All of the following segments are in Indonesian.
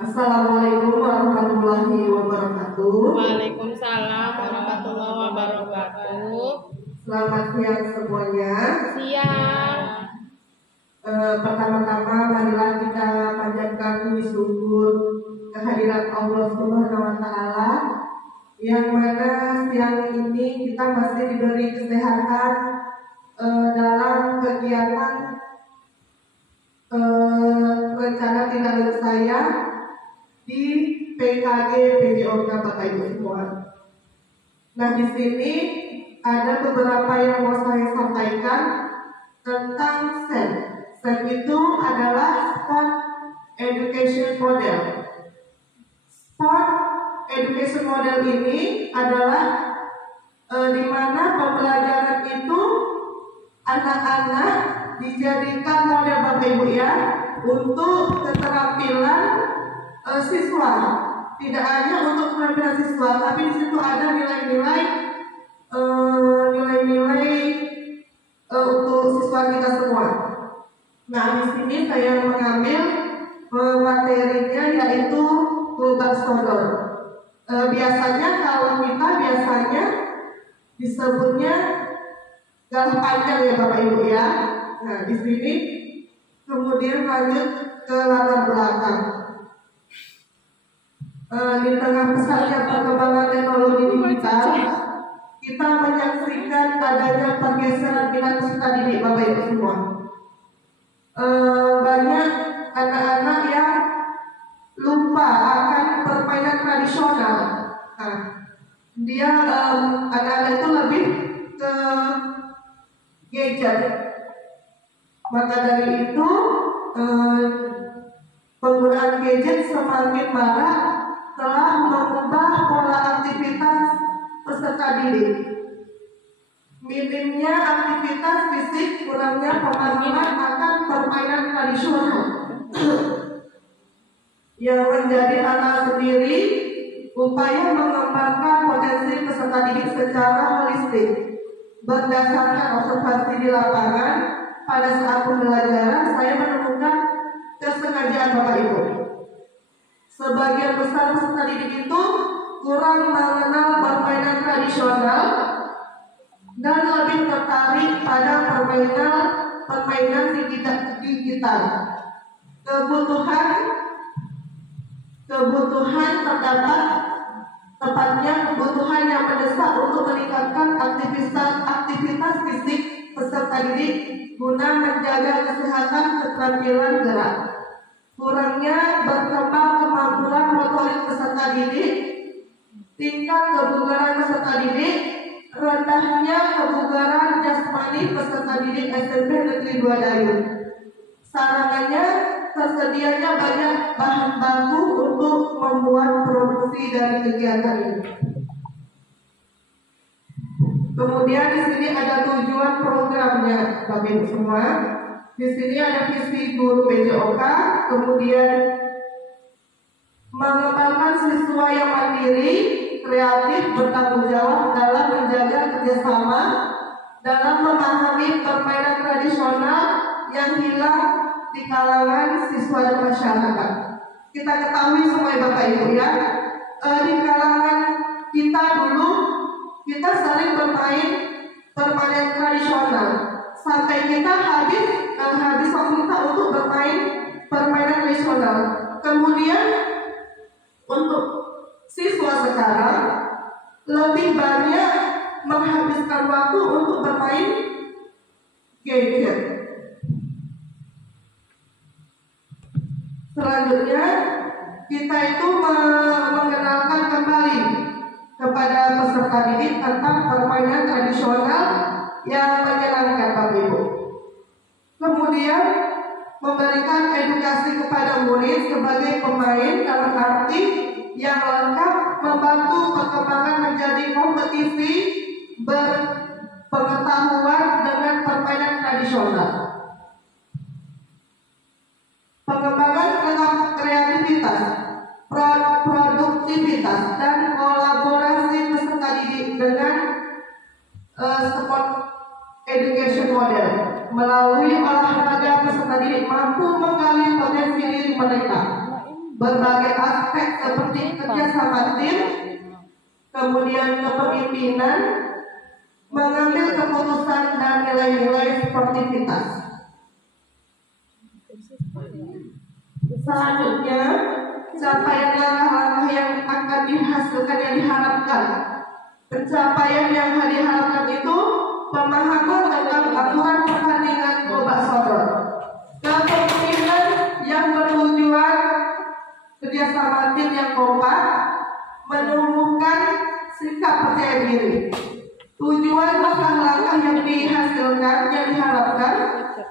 Assalamualaikum warahmatullahi wabarakatuh. Waalaikumsalam warahmatullahi wabarakatuh. Selamat siang semuanya. Siang. Pertama-tama marilah kita panjatkan puji syukur kehadirat Allah Subhanahu wa taala yang mana siang ini kita masih diberi kesehatan dalam kegiatan rencana tindak lanjut saya di PKG PJOK Bapak Ibu semua. Nah, di sini ada beberapa yang mau saya sampaikan tentang SEM. SEM itu adalah Sport Education Model. Sport Education Model ini adalah di mana pembelajaran itu anak-anak dijadikan model Bapak Ibu ya untuk keterampilan siswa. Tidak hanya untuk keterampilan siswa, tapi di situ ada nilai-nilai untuk siswa kita semua. Nah, di sini saya mengambil materinya yaitu Kulkas Sodor. Biasanya kalau kita disebutnya galah panjang ya Bapak Ibu ya. Nah, di sini kemudian lanjut ke latar belakang. Di tengah pesatnya perkembangan teknologi digital, kita menyaksikan adanya pergeseran minat peserta didik Bapak Ibu semua. Banyak anak-anak yang lupa akan permainan tradisional. Nah, dia anak-anak itu lebih ke gadget. Maka dari itu penggunaan gadget semakin marak telah mengubah pola aktivitas peserta didik. Minimnya aktivitas fisik, kurangnya pemahaman akan permainan tradisional yang menjadi alat sendiri upaya mengembangkan potensi peserta didik secara holistik berdasarkan observasi di lapangan. Pada saat pembelajaran saya menemukan kesengajaan Bapak Ibu. Sebagian besar peserta didik itu kurang mengenal permainan tradisional dan lebih tertarik pada permainan digital. Kebutuhan terdapat, tepatnya kebutuhan yang mendesak untuk meningkatkan aktivitas fisik peserta didik guna menjaga kesehatan keterampilan gerak. Kurangnya berkembang kemampuan motorik peserta didik, tingkat kebugaran peserta didik, rendahnya kebugaran jasmani peserta didik SMP Negeri 2 Dayun. Sarangannya tersedianya banyak bahan baku untuk membuat produksi dari kegiatan ini. Kemudian di sini ada tujuan programnya Bapak Ibu semua. Di sini ada visi guru PJOK, kemudian mengembangkan siswa yang mandiri, kreatif, bertanggung jawab dalam menjaga kerjasama dalam memahami permainan tradisional yang hilang di kalangan siswa dan masyarakat. Kita ketahui semua Bapak Ibu ya, di kalangan kita dulu kita sering bermain permainan tradisional sampai kita habis waktu kita untuk bermain permainan tradisional. Kemudian untuk siswa sekarang lebih banyak menghabiskan waktu untuk bermain gadget. Selanjutnya kita itu mengenalkan kembali kepada peserta didik tentang permainan tradisional yang menyenangkan Bapak Ibu. Kemudian memberikan edukasi kepada murid sebagai pemain dalam arti yang lengkap, membantu perkembangan menjadi kompetisi berpengetahuan dengan permainan tradisional. Pengembangan kreativitas, produktivitas dan kolaborasi peserta didik dengan sport education model melalui olahraga peserta didik mampu menggali potensi diri mereka berbagai aspek seperti kerjasama tim, kemudian kepemimpinan, mengambil keputusan dan nilai-nilai sportivitas. Selanjutnya, capaian langkah-langkah yang akan dihasilkan yang diharapkan. Pencapaian yang diharapkan itu pemahaman tentang aturan pertandingan lomba sodor, kepemimpinan yang bertujuan kerjasama tim yang kompak, menumbuhkan sikap percaya diri. Tujuan langkah-langkah yang dihasilkan, yang diharapkan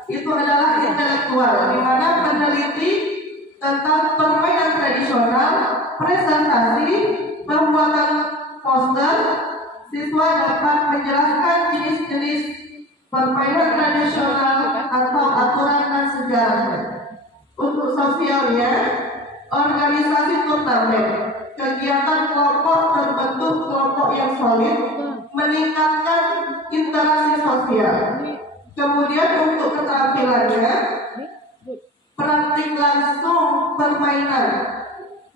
itu adalah intelektual, di mana meneliti tentang permainan tradisional, presentasi, pembuatan poster. Siswa dapat menjelaskan jenis-jenis permainan tradisional atau aturan dan sejarahnya. Untuk sosialnya, organisasi turnamen, kegiatan kelompok terbentuk kelompok yang solid, meningkatkan interaksi sosial. Kemudian untuk keterampilannya, praktik langsung permainan,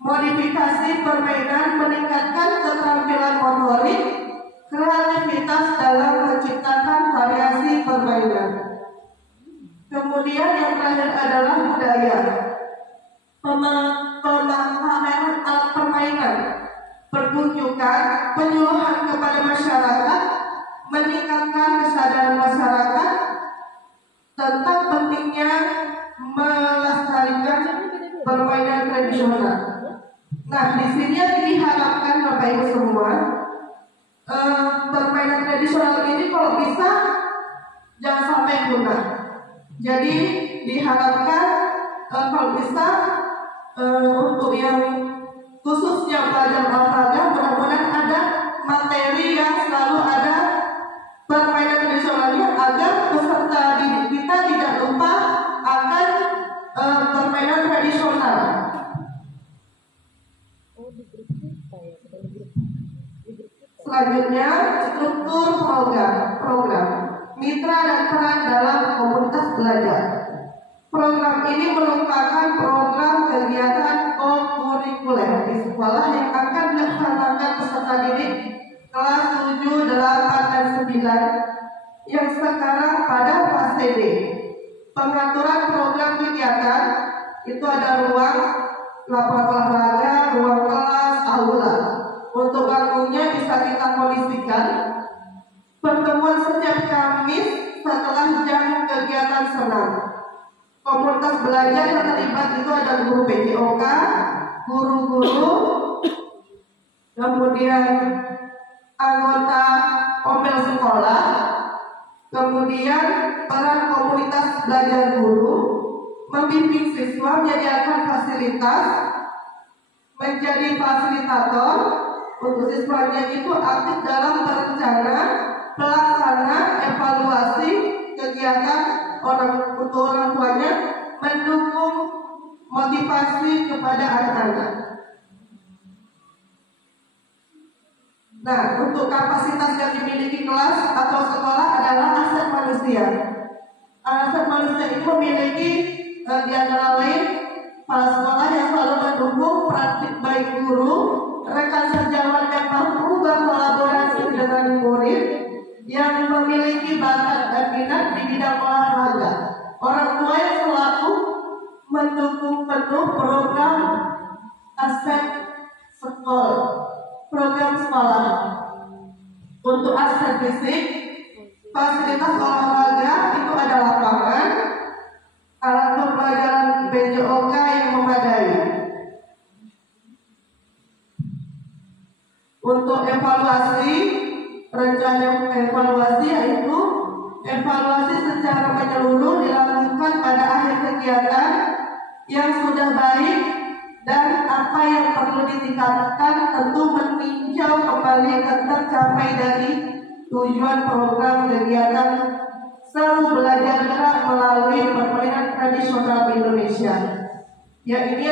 modifikasi permainan, meningkatkan keterampilan motorik, kreativitas dalam menciptakan variasi permainan. Kemudian yang terakhir adalah budaya, pemahaman alat permainan, pertunjukan, penyuluhan kepada masyarakat, meningkatkan kesadaran masyarakat tentang pentingnya melestarikan permainan tradisional. Nah, di sini yang diharapkan Bapak Ibu semua, permainan tradisional ini kalau bisa jangan sampai punah. Jadi diharapkan kalau bisa untuk yang khususnya pelajar olahraga, mudah-mudahan ada materi yang selalu ada permainan tradisionalnya agar peserta didik kita tidak lupa akan permainan tradisional. Selanjutnya, struktur program, mitra dan peran dalam komunitas belajar. Program ini merupakan program kegiatan kurikuler di sekolah yang akan dilaksanakan peserta didik kelas 7, 8, dan 9 yang sekarang pada fase D. Pengaturan program kegiatan itu ada ruang lapangan olahraga, ruang kelas, aula. Untuk waktunya bisa kita kondisikan. Pertemuan setiap Kamis setelah jam kegiatan senam. Komunitas belajar yang terlibat itu ada guru PJOK, guru-guru, kemudian anggota OMEL sekolah, kemudian peran komunitas belajar guru, membimbing siswa, menyediakan fasilitas, menjadi fasilitator untuk siswanya itu aktif dalam berencana, pelaksana, evaluasi kegiatan untuk orang tuanya, mendukung motivasi kepada anak-anak. Nah, untuk kapasitas yang dimiliki kelas atau sekolah adalah aset manusia. Aset manusia itu memiliki di antara lain kepala sekolah yang selalu mendukung praktik baik guru, rekan sejawat yang mampu berkolaborasi dengan murid, yang memiliki bakat dan minat di bidang olahraga, orang tua yang selalu mendukung penuh program aset program sekolah. Untuk aset fisik, fasilitas olahraga itu ada lapangan, alat pembelajaran PJOK yang memadai. Untuk evaluasi, rencana evaluasi yaitu evaluasi secara menyeluruh dilakukan pada akhir kegiatan yang sudah baik dan apa yang perlu ditingkatkan, tentu meninjau kembali tercapai dari tujuan program kegiatan Seru Belajar Gerak melalui permainan tradisional Indonesia. Yang ini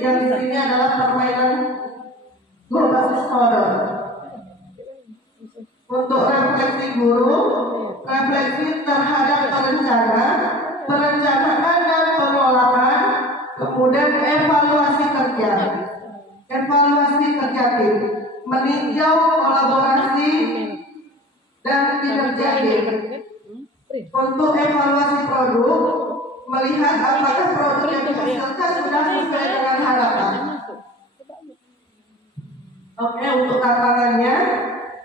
yang di sini adalah permainan berbasis sodor. Untuk refleksi guru, refleksi terhadap perencanaan dan pengolahan, kemudian evaluasi kerja. komunikatif, meninjau kolaborasi dan kinerja tim. Untuk evaluasi produk, melihat apakah produk yang dihasilkan sudah sesuai dengan harapan. Oke, untuk tantangannya,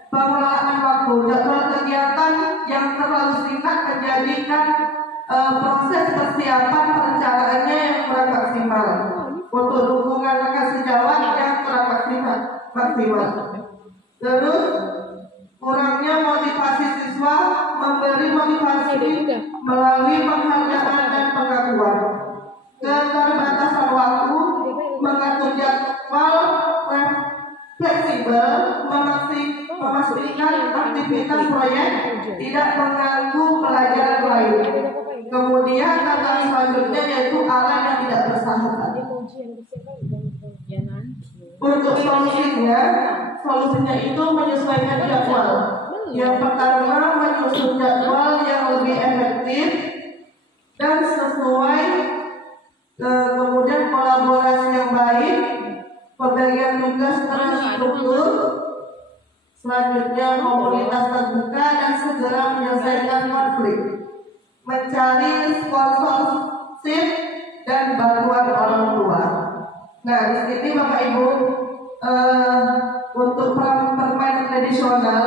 pengelolaan waktu. Jadwal kegiatan yang terlalu singkat menjadikan proses persiapan perencanaannya yang kurang maksimal. Untuk dukungan rekan sejawat yang kurang maksimal. Terus kurangnya motivasi siswa, memberi motivasi melalui penghargaan dan pengakuan. Keterbatasan waktu, mengatur jadwal fleksibel, memastikan aktivitas proyek tidak mengganggu pelajaran lain. Kemudian tantangan selanjutnya yaitu alat yang tidak bersahabat. Untuk solusinya itu menyesuaikan jadwal. Yang pertama, menyusun jadwal yang lebih efektif dan sesuai. Kemudian kolaborasi yang baik, pembagian tugas terstruktur. Selanjutnya komunitas terbuka dan segera menyelesaikan konflik. Mencari sponsorship dan bantuan orang tua. Nah, di sini Bapak Ibu, untuk permainan tradisional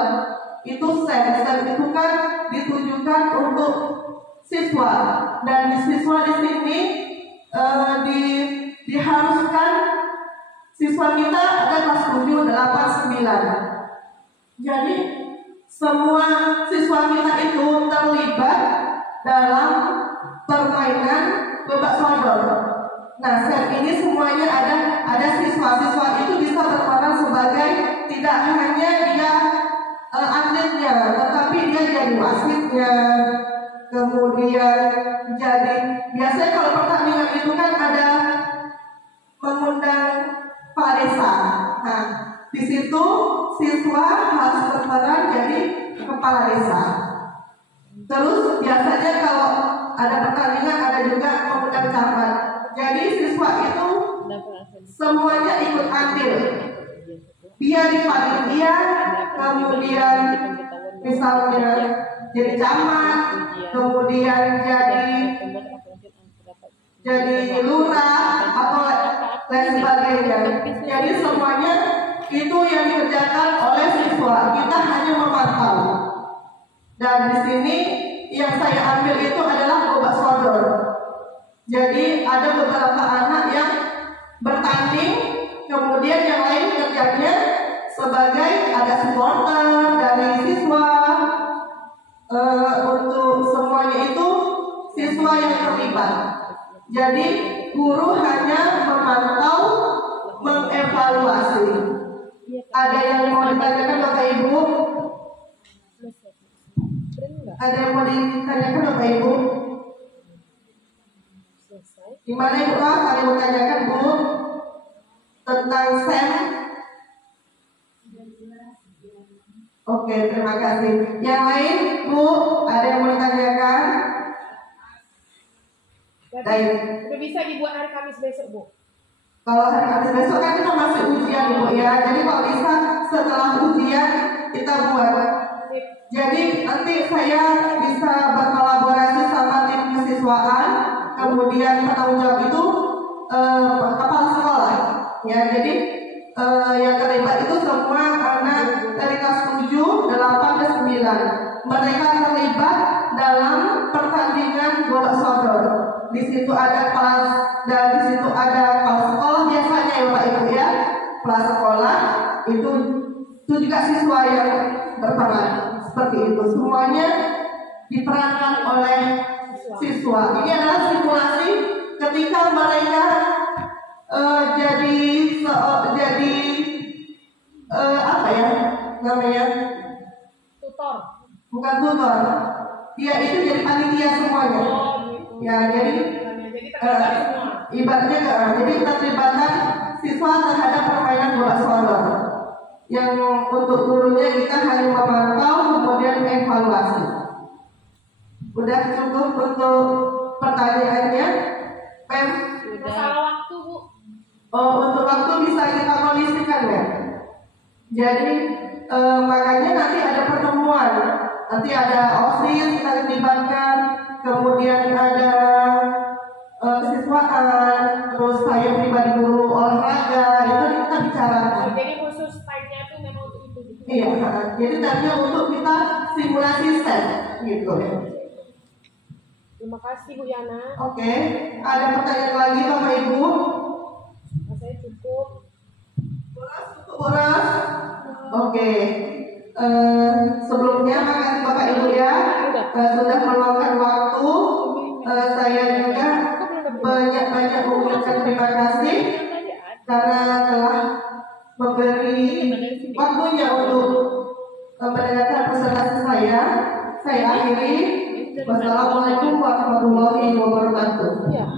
itu set itu kan ditujukan untuk siswa, dan di siswa di sini diharuskan siswa kita ada kelas 7, 8, 9. Jadi semua siswa kita itu terlibat dalam permainan bebak sodor. Nah, set ini semuanya ada siswa itu bisa berperan sebagai tidak hanya dia atletnya, tetapi dia jadi wasitnya. Kemudian biasanya kalau pertandingan itu kan ada mengundang Pak Desa. Nah, di situ siswa harus berperan jadi kepala desa. Terus biasanya kalau ada pertandingan ada juga mengundang camat. Jadi siswa itu semuanya ikut andil. Dia di panitia, kemudian misalnya jadi camat, kemudian jadi lurah atau lain sebagainya. Jadi semuanya itu yang dikerjakan oleh siswa. Kita hanya memantau. Dan di sini yang saya ambil itu adalah bebak sodor. Jadi ada beberapa anak yang bertanding, kemudian yang lain kerjanya sebagai ada supporter dari siswa. Untuk semuanya itu siswa yang terlibat. Jadi guru hanya memantau, mengevaluasi. Ada yang mau ditanyakan Bapak Ibu? Ada yang mau ditanyakan Bapak Ibu? Gimana Ibu? Ada yang mau ditanyakan Bu? Tentang SEM? Oke, terima kasih. Yang lain Bu, ada yang mau ditanyakan? Baik. Udah bisa dibuat hari Kamis besok Bu? Kalau hari Kamis besok kan kita masih ujian Bu ya. Jadi kalau bisa setelah ujian kita buat. Jadi nanti saya bisa berkolaborasi sama tim kesiswaan, kemudian penanggung jawab itu kepala sekolah. Ya, jadi yang terlibat itu semua anak dari kelas 7, 8, dan 9. Mereka terlibat dalam pertandingan bola sodor. Di situ ada kelas, dan di situ ada kelas sekolah biasanya ya Pak Ibu ya. Kelas sekolah itu juga siswa yang berperan seperti itu. Semuanya diperankan oleh siswa. Ini adalah simulasi ketika mereka apa ya namanya? Tutor. Bukan tutor. Dia itu jadi panitia semuanya. Ya, jadi ibaratnya jadi keterlibatan siswa terhadap permainan bola sodor. Yang untuk gurunya kita hanya memantau, kemudian evaluasi. Udah cukup untuk pertanyaannya? Masalah waktu Bu. Oh, untuk waktu bisa kita kondisikan ya? Jadi makanya nanti ada pertemuan, nanti ada OSIS kita libatkan, kemudian ada kesiswaan, terus saya pribadi guru olahraga, itu kita bicarakan. Jadi khusus time-nya itu memang untuk itu gitu. Iya, jadi tadinya untuk kita simulasi set gitu ya. Terima kasih Bu Yana. Oke, ada pertanyaan lagi Bapak Ibu? Saya cukup. Boras. Oke. Sebelumnya makasih Bapak Ibu ya sudah meluangkan waktu. Saya juga banyak mengucapkan terima kasih karena telah memberi waktunya untuk mendengarkan presentasi saya. Saya akhiri. Wassalamualaikum warahmatullahi wabarakatuh. Ya.